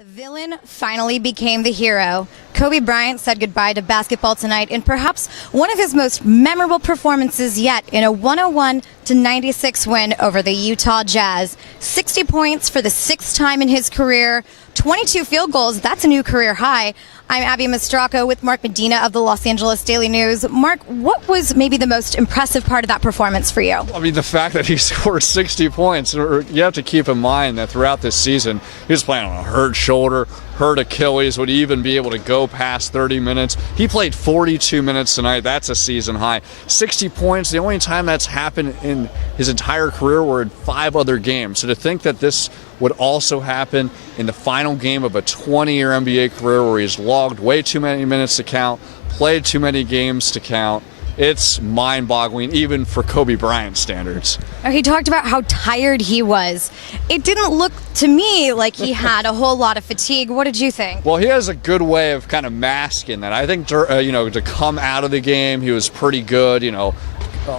The villain finally became the hero. Kobe Bryant said goodbye to basketball tonight in perhaps one of his most memorable performances yet in a 101-96 win over the Utah Jazz. 60 points for the sixth time in his career, 22 field goals. That's a new career high. I'm Abbey Mastracco with Mark Medina of the Los Angeles Daily News. Mark, what was maybe the most impressive part of that performance for you? I mean, the fact that he scored 60 points. You have to keep in mind that throughout this season, he was playing on a hurt shoulder, hurt Achilles, would even be able to go past 30 minutes. He played 42 minutes tonight. That's a season high. 60 points, the only time that's happened in his entire career were in 5 other games. So to think that this would also happen in the final game of a 20-year NBA career where he's logged way too many minutes to count, played too many games to count, it's mind-boggling, even for Kobe Bryant standards. He talked about how tired he was. It didn't look to me like he had a whole lot of fatigue. What did you think? Well, he has a good way of kind of masking that. I think, to come out of the game, he was pretty good,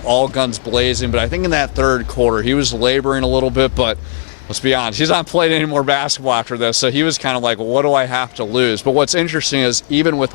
all guns blazing. But I think in that third quarter, he was laboring a little bit, but let's be honest, he's not playing any more basketball after this, so he was kind of like, well, what do I have to lose? But what's interesting is even with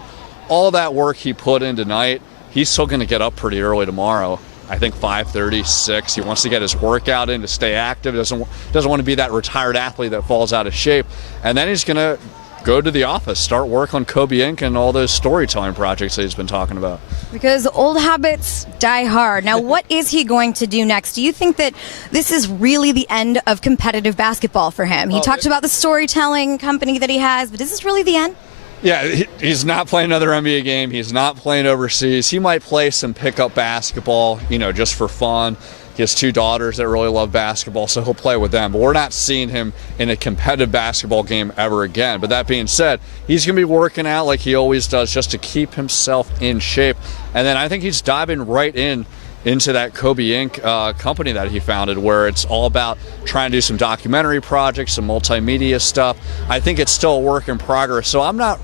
all that work he put in tonight, he's still going to get up pretty early tomorrow. I think 5:30, 6. He wants to get his workout in to stay active. Doesn't want to be that retired athlete that falls out of shape. And then he's going to go to the office, start work on Kobe Inc. and all those storytelling projects that he's been talking about. Because old habits die hard. Now, what is he going to do next? Do you think that this is really the end of competitive basketball for him? He talked about the storytelling company that he has, but is this really the end? Yeah, he's not playing another NBA game. He's not playing overseas. He might play some pickup basketball, just for fun. He has 2 daughters that really love basketball, so he'll play with them. But we're not seeing him in a competitive basketball game ever again. But that being said, he's going to be working out like he always does just to keep himself in shape. And then I think he's diving right into that Kobe Inc. Company that he founded, where it's all about trying to do some documentary projects, some multimedia stuff. I think it's still a work in progress. So I'm not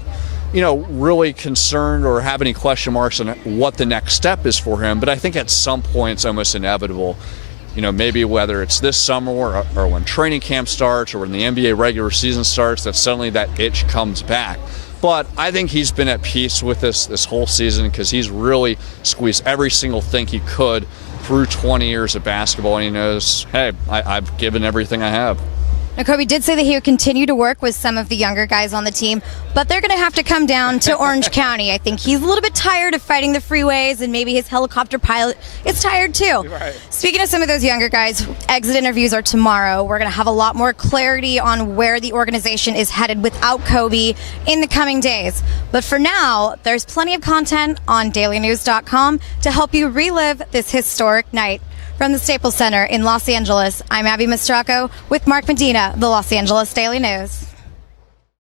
really concerned or have any question marks on what the next step is for him. But I think at some point it's almost inevitable, maybe whether it's this summer or when training camp starts or when the NBA regular season starts, that suddenly that itch comes back. But I think he's been at peace with this whole season because he's really squeezed every single thing he could through 20 years of basketball. And he knows, hey, I've given everything I have. Now, Kobe did say that he would continue to work with some of the younger guys on the team, but they're going to have to come down to Orange County. I think he's a little bit tired of fighting the freeways, and maybe his helicopter pilot is tired too. Right. Speaking of some of those younger guys, exit interviews are tomorrow. We're going to have a lot more clarity on where the organization is headed without Kobe in the coming days. But for now, there's plenty of content on dailynews.com to help you relive this historic night. From the Staples Center in Los Angeles, I'm Abbey Mastracco with Mark Medina, the Los Angeles Daily News.